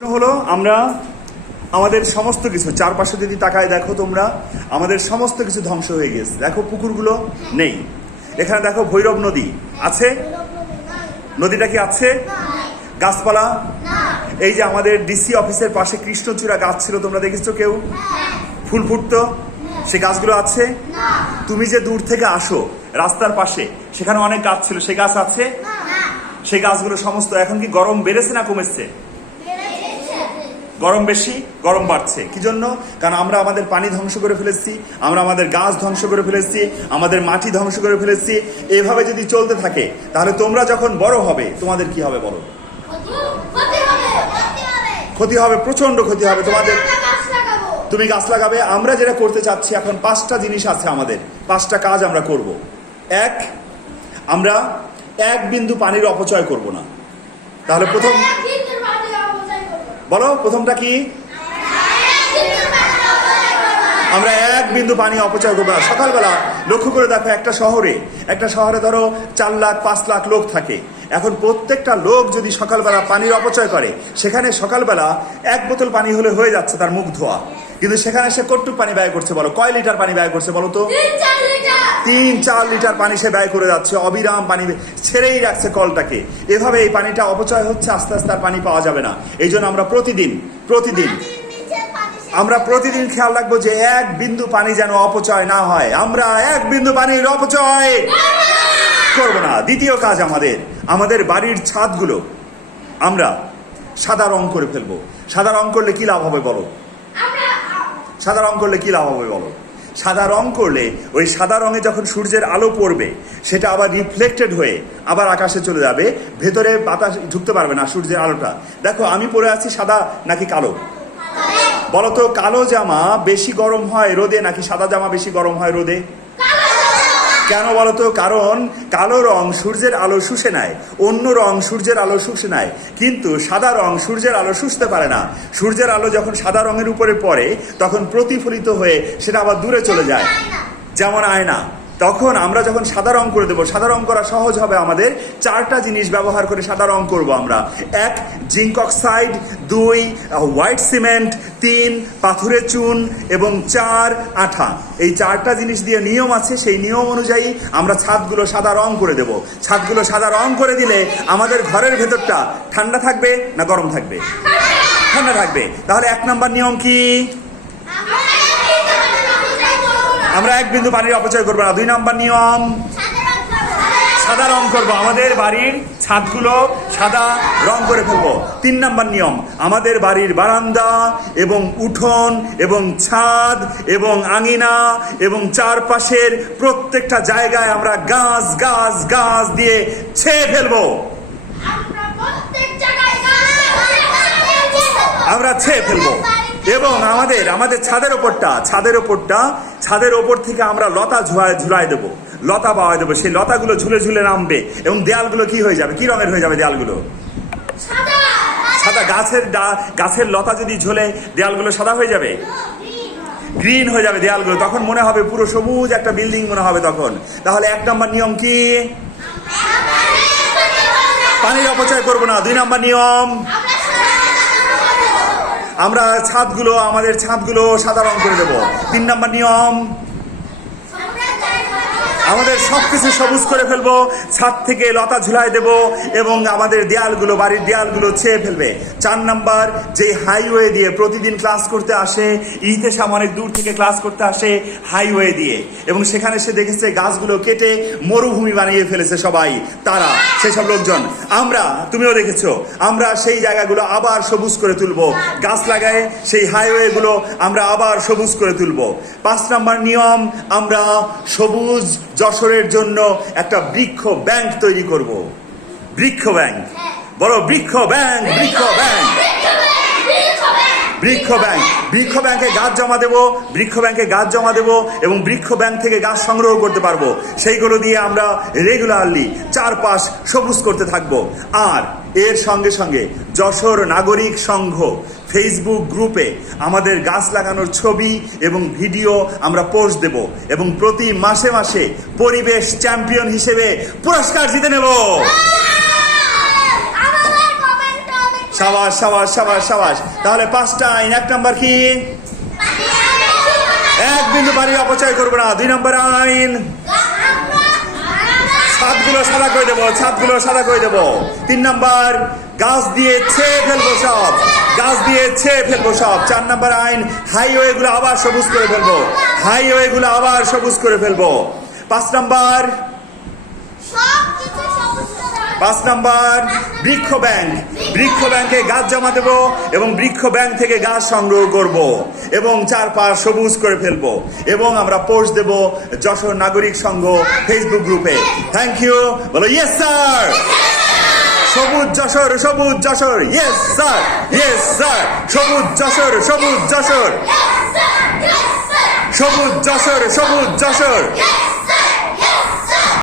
হলো আমরা আমাদের সমস্ত কিছু চারপাশে যদি তাকায় দেখো তোমরা আমাদের সমস্ত কিছু ধ্বংস হয়ে গেছে। দেখো পুকুরগুলো নেই, এখানে দেখো ভৈরব নদী আছে, নদীটা কি আছে? গাছপালা, এই যে আমাদের ডিসি অফিসের পাশে কৃষ্ণচূড়া গাছ ছিল, তোমরা দেখেছো কেউ? ফুল ফুটতো, সে গাছগুলো আছে? তুমি যে দূর থেকে আসো রাস্তার পাশে, সেখানে অনেক গাছ ছিল, সেই গাছ আছে? সেই গাছগুলো সমস্ত এখন কি গরম বেড়েছে না কমেছে? গরম বেশি, গরম বাড়ছে। কি জন্য? কারণ আমরা আমাদের পানি ধ্বংস করে ফেলেছি, আমরা আমাদের গাছ ধ্বংস করে ফেলেছি, আমাদের মাটি ধ্বংস করে ফেলেছি। এভাবে যদি চলতে থাকে তাহলে তোমরা যখন বড় হবে তোমাদের কি হবে বলো? ক্ষতি হবে, প্রচন্ড ক্ষতি হবে তোমাদের। তুমি গাছ লাগাবে। আমরা যেটা করতে চাচ্ছি এখন, 5টা জিনিস আছে আমাদের, 5টা কাজ আমরা করব। এক, আমরা 1 বিন্দু পানির অপচয় করব না। তাহলে প্রথম বলো, প্রথমটা কি? আমরা 1 বিন্দু পানি অপচয় করবো না। সকালবেলা লক্ষ্য করে দেখো, একটা শহরে ধরো 4 লাখ 5 লাখ লোক থাকে। এখন প্রত্যেকটা লোক যদি সকালবেলা পানির অপচয় করে, সেখানে সকালবেলা 1 বোতল পানি হলে হয়ে যাচ্ছে তার মুখ ধোয়া, কিন্তু সেখানে সে কতটুকু পানি ব্যয় করছে বলো? কয় লিটার পানি ব্যয় করছে বলো তো? 3-4 লিটার পানি সে ব্যয় করে যাচ্ছে, অবিরাম পানি ছেড়েই রাখছে কলটাকে। এভাবে এই পানিটা অপচয় হচ্ছে, আস্তে আস্তে আর পানি পাওয়া যাবে না। এই জন্য আমরা প্রতিদিন খেয়াল রাখবো যে 1 বিন্দু পানি যেন অপচয় না হয়। আমরা 1 বিন্দু পানির অপচয় করবো না। দ্বিতীয় কাজ, আমাদের বাড়ির ছাদগুলো আমরা সাদা রং করে ফেলবো। সাদা রং করলে কি লাভ হবে বলো? সাদা রং করলে কি লাভ হবে বলো? সাদা রং করলে ওই সাদা রঙে যখন সূর্যের আলো পড়বে, সেটা আবার রিফ্লেক্টেড হয়ে আবার আকাশে চলে যাবে, ভেতরে বাতাস ঢুকতে পারবে না সূর্যের আলোটা। দেখো আমি পরে আছি সাদা নাকি কালো বলো তো? কালো জামা বেশি গরম হয় রোদে নাকি সাদা জামা বেশি গরম হয় রোদে? কেন বলো তো? কারণ কালো রং সূর্যের আলো শুষে নেয়, অন্য রং সূর্যের আলো শুষে নেয়, কিন্তু সাদা রং সূর্যের আলো শুষতে পারে না। সূর্যের আলো যখন সাদা রঙের উপরে পড়ে তখন প্রতিফলিত হয়ে সেটা আবার দূরে চলে যায়, যেমন আয়না। তখন আমরা যখন সাদা রং করে দেবো, সাদা রং করা সহজ হবে আমাদের। 4টা জিনিস ব্যবহার করে সাদা রং করব আমরা। 1 জিঙ্ক অক্সাইড, 2 হোয়াইট সিমেন্ট, 3 পাথুরে চুন এবং 4 আঠা। এই 4টা জিনিস দিয়ে নিয়ম আছে, সেই নিয়ম অনুযায়ী আমরা ছাদগুলো সাদা রং করে দেব। ছাদগুলো সাদা রং করে দিলে আমাদের ঘরের ভেতরটা ঠান্ডা থাকবে না গরম থাকবে? ঠান্ডা থাকবে। তাহলে 1 নম্বর নিয়ম কি? আমরা 1 বিন্দু পানির অপচয় করবো না। 2 নম্বর নিয়ম, সাদা রং করবো। আমাদের বাড়ির ছাদগুলো সাদা রং করে ফেলবো। 3 নম্বর নিয়ম, আমাদের বাড়ির বারান্দা এবং উঠোন এবং ছাদ এবং আঙিনা এবং চারপাশের প্রত্যেকটা জায়গায় আমরা গাছ দিয়ে ছেয়ে ফেলবো। আমরা ছেয়ে ফেলবো। এবং আমাদের ছাদের ওপর থেকে আমরা লতা ঝুলাই দেবো, লতা পাওয়া দেবো। সেই লতাগুলো ঝুলে ঝুলে নামবে এবং দেয়ালগুলো কি হয়ে যাবে? কি রঙের হয়ে যাবে দেয়ালগুলো? সাদা। গাছের লতা যদি ঝুলে দেয়ালগুলো সাদা হয়ে যাবে, গ্রিন হয়ে যাবে দেয়ালগুলো। তখন মনে হবে পুরো সবুজ একটা বিল্ডিং মনে হবে তখন। তাহলে 1 নম্বর নিয়ম কি? পানির অপচয় করবো না। 2 নম্বর নিয়ম, আমরা আমাদের ছাদগুলো সাদা রং করে দেবো। 3 নম্বর নিয়ম, আমাদের সবকিছু সবুজ করে ফেলবো, ছাদ থেকে লতা ঝুলাই দেব এবং আমাদের বাড়ির দেয়ালগুলো ছেয়ে ফেলবে। 4 নম্বর, যে হাইওয়ে দিয়ে প্রতিদিন ক্লাস করতে আসে, ইতিহাস অনেক দূর থেকে ক্লাস করতে আসে হাইওয়ে দিয়ে, এবং সেখানে সে দেখেছে গাছগুলো কেটে মরুভূমি বানিয়ে ফেলেছে সবাই, তারা সেসব লোকজন। তুমিও দেখেছো, আমরা সেই জায়গাগুলো আবার সবুজ করে তুলবো। গাছ লাগায় সেই হাইওয়েগুলো আমরা আবার সবুজ করে তুলবো। 5 নম্বর নিয়ম, আমরা সবুজ যশোরের জন্য একটা বৃক্ষ ব্যাংক তৈরি করব। বৃক্ষ ব্যাংক বলো, বৃক্ষ ব্যাংক। বৃক্ষ ব্যাংকে গাছ জমা দেব এবং বৃক্ষ ব্যাংক থেকে গাছ সংগ্রহ করতে পারবো। সেইগুলো দিয়ে আমরা রেগুলারলি চারপাশ সবুজ করতে থাকবো। আর এর সঙ্গে সঙ্গে যশোর নাগরিক সংঘ ফেসবুক গ্রুপে আমাদের গাছ লাগানোর ছবি এবং ভিডিও আমরা পোস্ট দেব এবং প্রতি মাসে পরিবেশ চ্যাম্পিয়ন হিসেবে পুরস্কার জিতে নেব। সাবাস সাবাস সাবাস সাবাস। তাহলে 5টা আইন। 1 নাম্বার কি? 1 বিন্দু পানির অপচয় করবো না। 2 নাম্বার আইন, ছাদগুলো সাদা করে দেবো, ছাদগুলো সাদা করে দেবো। 3 নাম্বার, গাছ দিয়ে ছেয়ে ফেলবো সব, গাছ দিয়ে ছেয়ে ফেলবো সব। 4 নাম্বার আইন, হাইওয়ে গুলো আবার সবুজ করে ফেলবো, হাইওয়ে গুলো আবার সবুজ করে ফেলবো। 5 নাম্বার, 5 নাম্বার, বৃক্ষ ব্যাংক, বৃক্ষ ব্যাংকে গাছ জমা দেবো এবং বৃক্ষ ব্যাংক থেকে গাছ সংগ্রহ করব এবং চারপাশ সবুজ করে ফেলবো এবং আমরা পোস্ট দেব যশোর নাগরিক সংঘ ফেসবুক গ্রুপে। Thank you. বলো ইয়েস স্যার। সবুজ যশোর, সবুজ Jessore, yes sir, yes sir. সবুজ যশোর, সবুজ যশোর, সবুজ যশোর, সবুজ যশোর।